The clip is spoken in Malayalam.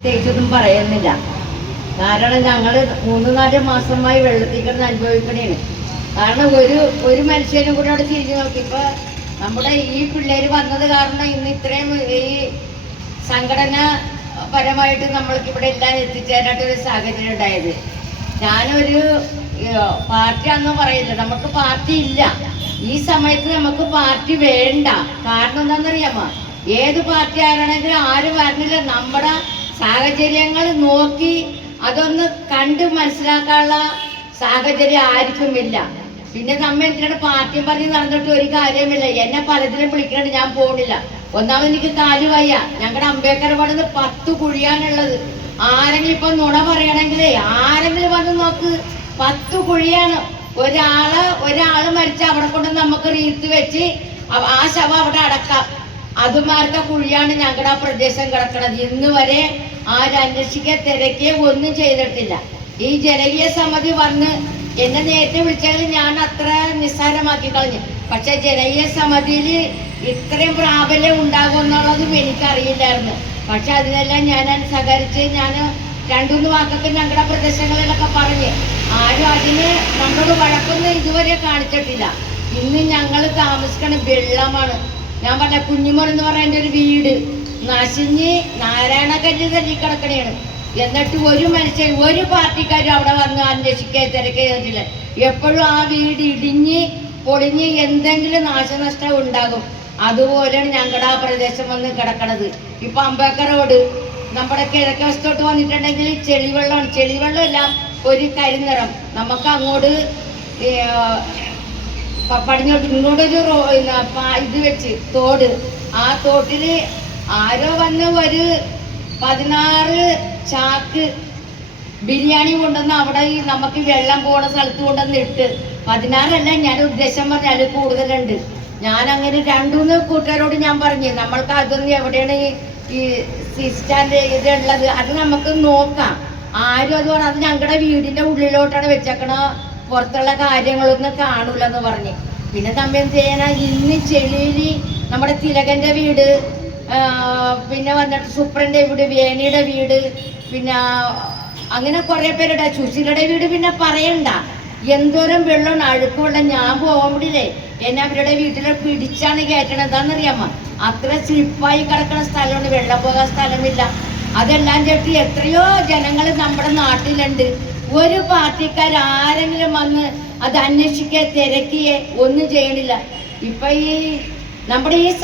പ്രത്യേകിച്ചൊന്നും പറയുന്നില്ല. കാരണം ഞങ്ങൾ 3-4 മാസമായി വെള്ളത്തിൽ കിടന്ന് അനുഭവിക്കണേണ്. കാരണം ഒരു മനുഷ്യനും കൂടെ അവിടെ തിരിഞ്ഞു നോക്കി. ഇപ്പൊ നമ്മുടെ ഈ പിള്ളേര് വന്നത് കാരണം ഇന്ന് ഇത്രയും ഈ സംഘടന പരമായിട്ട് നമ്മൾക്ക് ഇവിടെ എല്ലാം എത്തിച്ചേരായിട്ടൊരു സാഹചര്യം ഉണ്ടായത്. ഞാനൊരു പാർട്ടി അന്നും പറയില്ല, നമുക്ക് പാർട്ടി ഇല്ല. ഈ സമയത്ത് നമുക്ക് പാർട്ടി വേണ്ട. കാരണം എന്താണെന്നറിയാമോ? ഏത് പാർട്ടി ആരാണെങ്കിലും ആരും വരണില്ല. നമ്മുടെ സാഹചര്യങ്ങൾ നോക്കി അതൊന്ന് കണ്ട് മനസ്സിലാക്കാനുള്ള സാഹചര്യം ആർക്കുമില്ല. പിന്നെ നമ്മ എന്തിനാണ് പാർട്ടിയും പറഞ്ഞ് നടന്നിട്ട് ഒരു കാര്യമില്ല. എന്നെ പലതിലും വിളിക്കണുണ്ട്, ഞാൻ പോണില്ല. ഒന്നാമത് എനിക്ക് കാല് വയ്യ. ഞങ്ങളുടെ അംബേദ്കർ പണിത് 10 കുഴിയാണുള്ളത്. ആരെങ്കിലും ഇപ്പൊ നുണ പറയണമെങ്കിലേ ആരെങ്കിലും വന്ന് നോക്ക്, 10 കുഴിയാണ്. ഒരാള് മരിച്ച അവിടെ കൊണ്ട് നമുക്ക് റീത്ത് വെച്ച് ആ ശവം അവിടെ അടക്കാം. അതുമാരുടെ കുഴിയാണ് ഞങ്ങളുടെ ആ പ്രദേശം കിടക്കുന്നത്. ഇന്ന് വരെ ആരും അന്വേഷിക്കുക തിരക്കിയ ഒന്നും ചെയ്തിട്ടില്ല. ഈ ജനകീയ സമിതി വന്ന് എന്നെ നേരത്തെ വിളിച്ചെങ്കിൽ ഞാൻ അത്ര നിസ്സാരമാക്കി കളഞ്ഞു. പക്ഷെ ജനകീയ സമിതിയിൽ ഇത്രയും പ്രാബല്യം ഉണ്ടാകുമെന്നുള്ളതും എനിക്കറിയില്ലായിരുന്നു. പക്ഷെ അതിനെല്ലാം ഞാൻ സഹകരിച്ച് ഞാൻ 2-3 വാക്കൊക്കെ ഞങ്ങളുടെ പ്രദേശങ്ങളിലൊക്കെ പറഞ്ഞ് ആരും അതിന് നമ്മളോട് വഴക്കൊന്നും ഇതുവരെ കാണിച്ചിട്ടില്ല. ഇന്ന് ഞങ്ങൾ താമസിക്കണ വെള്ളമാണ്. ഞാൻ പറഞ്ഞ കുഞ്ഞുമോൻ എന്ന് പറയുന്ന ഒരു വീട് നശിഞ്ഞ് നാരായണക്കല്ല് തല്ലി കിടക്കണേണ്. എന്നിട്ട് ഒരു മനുഷ്യൻ ഒരു പാർട്ടിക്കാരും അവിടെ വന്ന് അന്വേഷിക്കുക തിരക്കില്ല. എപ്പോഴും ആ വീട് ഇടിഞ്ഞ് പൊളിഞ്ഞ് എന്തെങ്കിലും നാശനഷ്ടം ഉണ്ടാകും. അതുപോലെയാണ് ഞങ്ങളുടെ ആ പ്രദേശം വന്ന് കിടക്കണത്. ഇപ്പൊ അംബേദ്കർ റോഡ് നമ്മുടെ കിഴക്ക് വശത്തോട്ട് വന്നിട്ടുണ്ടെങ്കിൽ ചെളിവെള്ളമാണ്. ചെളിവെള്ളമല്ല, ഒരു കരിനിറം. നമുക്ക് അങ്ങോട്ട് പടിഞ്ഞോട്ട് ഇങ്ങോട്ടൊരു ഇത് വെച്ച് തോട്. ആ തോട്ടില് ആരോ വന്ന് ഒരു 16 ചാക്ക് ബിരിയാണി കൊണ്ടുവന്ന് അവിടെ ഈ നമുക്ക് വെള്ളം പോണ സ്ഥലത്ത് കൊണ്ടുവന്ന് ഇട്ട്. 16 അല്ല, ഞാൻ ഉദ്ദേശം പറഞ്ഞാൽ അതിൽ കൂടുതലുണ്ട്. ഞാൻ അങ്ങനെ 2-3 കൂട്ടുകാരോട് ഞാൻ പറഞ്ഞു, നമ്മൾക്ക് അതൊന്നും എവിടെയാണ് ഈ സിസ്റ്റാൻ്റെ ഇതുള്ളത്, അത് നമുക്ക് നോക്കാം. ആരും അത് പറഞ്ഞു, അത് ഞങ്ങളുടെ വീടിന്റെ ഉള്ളിലോട്ടാണ് വെച്ചേക്കണ, പുറത്തുള്ള കാര്യങ്ങളൊന്നും കാണൂലെന്ന് പറഞ്ഞ്. പിന്നെ നമ്മ എന്ത് ചെയ്യണ, ഇന്ന് ചെളിയിൽ നമ്മുടെ തിലകന്റെ വീട്, പിന്നെ വന്നിട്ട് സുപ്രന്റെ വീട്, വേണിയുടെ വീട്, പിന്നെ അങ്ങനെ കുറെ പേരുടെ, സുശീലയുടെ വീട് പിന്നെ പറയണ്ട. എന്തോരം വെള്ളം അഴുക്കുവെള്ളം. ഞാൻ പോകുമ്പോഴേ എന്നെ അവരുടെ വീട്ടിലെ പിടിച്ചാണ് കയറ്റണത്. എന്താണെന്നറിയാമോ? അത്ര സ്ലിപ്പായി കിടക്കുന്ന സ്ഥലമാണ്, വെള്ളം പോകാൻ സ്ഥലമില്ല. അതെല്ലാം ചേർത്ത് എത്രയോ ജനങ്ങൾ നമ്മുടെ നാട്ടിലുണ്ട്. ഒരു പാർട്ടിക്കാരെങ്കിലും വന്ന് അത് അന്വേഷിക്കുക തിരക്കിയെ ഒന്നും ചെയ്യണില്ല. ഇപ്പൊ ഈ നമ്മുടെ ഈ